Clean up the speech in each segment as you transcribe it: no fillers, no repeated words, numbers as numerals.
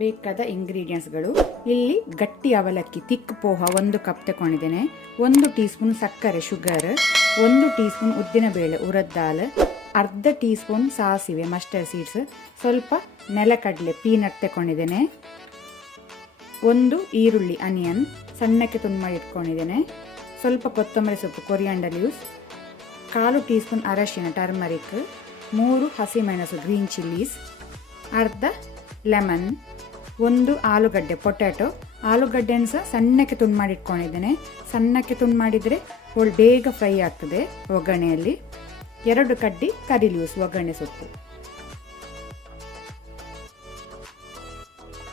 ಬೇಕಾದ ಇಂಗ್ರೀಡಿಯೆಂಟ್ಸ್ಗಳು ಇಲ್ಲಿ ಗಟ್ಟಿ ಅವಲಕ್ಕಿ ತಿಕ್ ಪೋಹ 1 ಕಪ್ ತಗೊಂಡಿದ್ದೇನೆ, 1 ಟೀ ಸ್ಪೂನ್ ಸಕ್ಕರೆ ಶುಗರ್, 1 ಟೀ ಸ್ಪೂನ್ ಉದ್ದಿನಬೇಳೆ ಉರದ್ ದಾಲ್, ಅರ್ಧ ಟೀ ಸ್ಪೂನ್ ಸಾಸಿವೆ ಮಸ್ಟರ್ಡ್ ಸೀಡ್ಸ್, ಸ್ವಲ್ಪ ನೆಲಕಡಲೆ ಪೀನಟ್ ತಗೊಂಡಿದ್ದೇನೆ, 1 ಈರುಳ್ಳಿ ಅನಿಯನ್ ಸಣ್ಣಕ್ಕೆ ತುಂಡು ಮಾಡಿ ಇಟ್ಕೊಂಡಿದ್ದೇನೆ, ಸ್ವಲ್ಪ ಕೊತ್ತಂಬರಿ ಸೊಪ್ಪು ಕೊರಿಯಾಂಡರ್ ಲೀವ್ಸ್, 1/4 ಟೀ ಸ್ಪೂನ್ ಅರಶಿನ ಟರ್ಮರಿಕ್, 3 ಹಸಿಮೆಣಸು ಗ್ರೀನ್ ಚಿಲ್ಲೀಸ್, ಅರ್ಧ ಲೆಮನ್, 1 ಆಲೂಗಡ್ಡೆ ಪೊಟ್ಯಾಟೊ. ಆಲೂಗಡ್ಡೆಯನ್ನು ಸಹ ಸಣ್ಣಕ್ಕೆ ತುಂಡು ಮಾಡಿ ಇಟ್ಕೊಂಡಿದ್ದೇನೆ. ಸಣ್ಣಕ್ಕೆ ತುಂಡು ಮಾಡಿದರೆ ಬೇಗ ಫ್ರೈ ಆಗ್ತದೆ ಒಗ್ಗರಣೆಯಲ್ಲಿ. 2 ಕಡ್ಡಿ ಕರಿ ಲೀವ್ಸ್ ಒಗ್ಗರಣೆ ಸೊಪ್ಪು.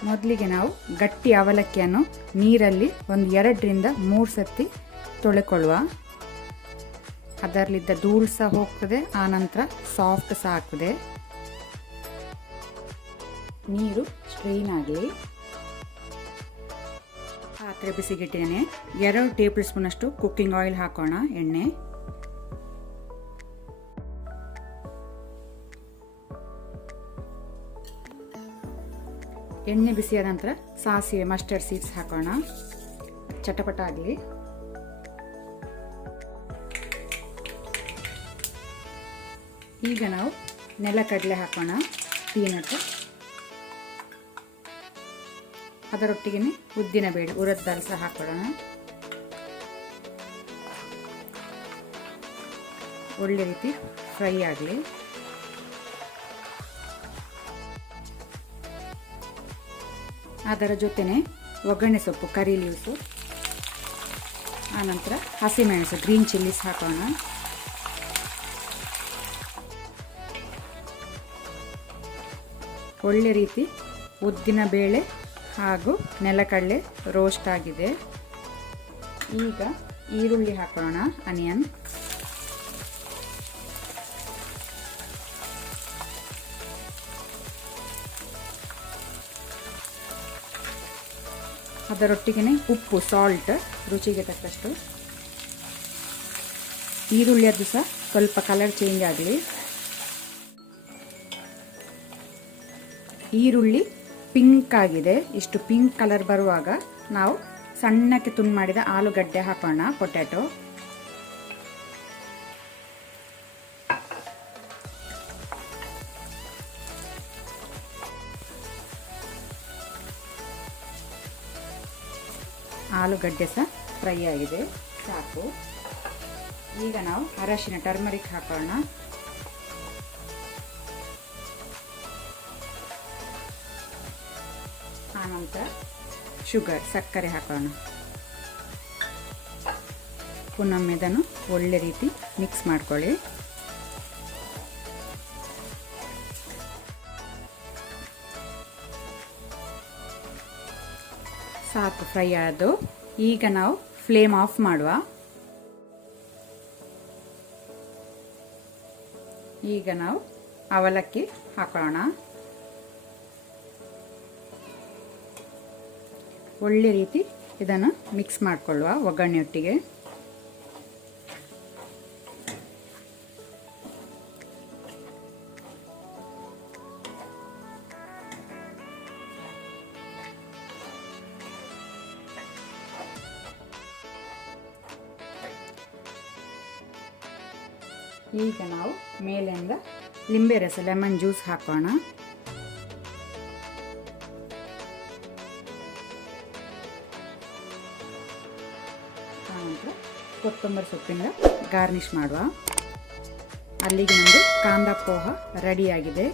ಮೊದಲಿಗೆ ನಾವು ಗಟ್ಟಿ ಅವಲಕ್ಕಿಯನ್ನು ನೀರಲ್ಲಿ 2 ರಿಂದ 3 ಸತಿ ತೊಳೆಕೊಳ್ಳುವ. ಅದರಲ್ಲಿದ್ದ ಧೂಳು ಸಹ ಹೋಗ್ತದೆ, ಆನಂತರ ಸಾಫ್ಟ್ ಸಹ ಆಗ್ತದೆ. ನೀರು ಸ್ಟ್ರೈನ್ ಆಗಲಿ. ಪಾತ್ರೆ ಬಿಸಿಗಿಟ್ಟಿದ್ದೇನೆ. 2 ಟೇಬಲ್ ಸ್ಪೂನ್ ಅಷ್ಟು ಕುಕ್ಕಿಂಗ್ ಆಯಿಲ್ ಹಾಕೋಣ. ಎಣ್ಣೆ ಬಿಸಿಯಾದ ನಂತರ ಸಾಸಿವೆ ಮಸ್ಟರ್ಡ್ ಸೀಡ್ಸ್ ಹಾಕೋಣ. ಚಟಪಟ ಆಗಲಿ. ಈಗ ನಾವು ನೆಲಕಡಲೆ ಹಾಕೋಣ, ಪೀನಟ್, ಅದರೊಟ್ಟಿಗೆ ಉದ್ದಿನಬೇಳೆ ಉರದ್ ದಾಲ್ ಸಹ ಹಾಕೊಳ್ಳೋಣ. ಒಳ್ಳೆ ರೀತಿ ಫ್ರೈ ಆಗಲಿ. ಅದರ ಜೊತೆನೆ ಒಗ್ಗರಣೆ ಸೊಪ್ಪು ಕರಿ ಲೀವ್ಸು, ಆನಂತರ ಹಸಿಮೆಣಸು ಗ್ರೀನ್ ಚಿಲ್ಲೀಸ್ ಹಾಕೋಣ. ಒಳ್ಳೆ ರೀತಿ ಉದ್ದಿನ ಬೇಳೆ ಹಾಗೂ ನೆಲಕಡಲೆ ರೋಸ್ಟ್ ಆಗಿದೆ. ಈಗ ಈರುಳ್ಳಿ ಹಾಕೋಣ, ಅನಿಯನ್, ಅದರೊಟ್ಟಿಗೆ ಉಪ್ಪು ಸಾಲ್ಟ್ ರುಚಿಗೆ ತಕ್ಕಷ್ಟು. ಈರುಳ್ಳಿಯದ್ದು ಸಹ ಸ್ವಲ್ಪ ಕಲರ್ ಚೇಂಜ್ ಆಗಲಿ. ಈರುಳ್ಳಿ ಪಿಂಕ್ ಆಗಿದೆ. ಇಷ್ಟು ಪಿಂಕ್ ಕಲರ್ ಬರುವಾಗ ನಾವು ಸಣ್ಣಕ್ಕೆ ತುಂಡು ಮಾಡಿದ ಆಲೂಗಡ್ಡೆ ಹಾಕೋಣ, ಪೊಟ್ಯಾಟೊ. ಆಲೂಗಡ್ಡೆ ಸಹ ಫ್ರೈ ಆಗಿದೆ, ಸಾಕು. ಈಗ ನಾವು ಅರಶಿನ ಟರ್ಮರಿಕ್ ಹಾಕೋಣ. ಆನಂತರ ಶುಗರ್ ಸಕ್ಕರೆ ಹಾಕೋಣ. ಪುನೊಮ್ಮೆ ಇದನ್ನು ಒಳ್ಳೆ ರೀತಿ ಮಿಕ್ಸ್ ಮಾಡ್ಕೊಳ್ಳಿ. ಸಾಕು ಫ್ರೈ ಆದವು. ಈಗ ನಾವು ಫ್ಲೇಮ್ ಆಫ್ ಮಾಡುವ. ಈಗ ನಾವು ಅವಲಕ್ಕಿ ಹಾಕೋಣ. ಒಳ್ಳೆ ರೀತಿ ಇದನ್ನು ಮಿಕ್ಸ್ ಮಾಡಿಕೊಳ್ಳುವ ಒಗ್ಗರಣೆಯೊಟ್ಟಿಗೆ. ಈಗ ನಾವು ಮೇಲಿಂದ ಲಿಂಬೆ ರಸ ಲೆಮನ್ ಜ್ಯೂಸ್ ಹಾಕೋಣ. ಆನಂತರ ಕೊತ್ತಂಬರಿ ಸೊಪ್ಪಿಂದ ಗಾರ್ನಿಷ್ ಮಾಡುವ. ಅಲ್ಲಿಗೆ ನಮ್ಮದು ಕಾಂದಾ ಪೋಹ ರೆಡಿಯಾಗಿದೆ.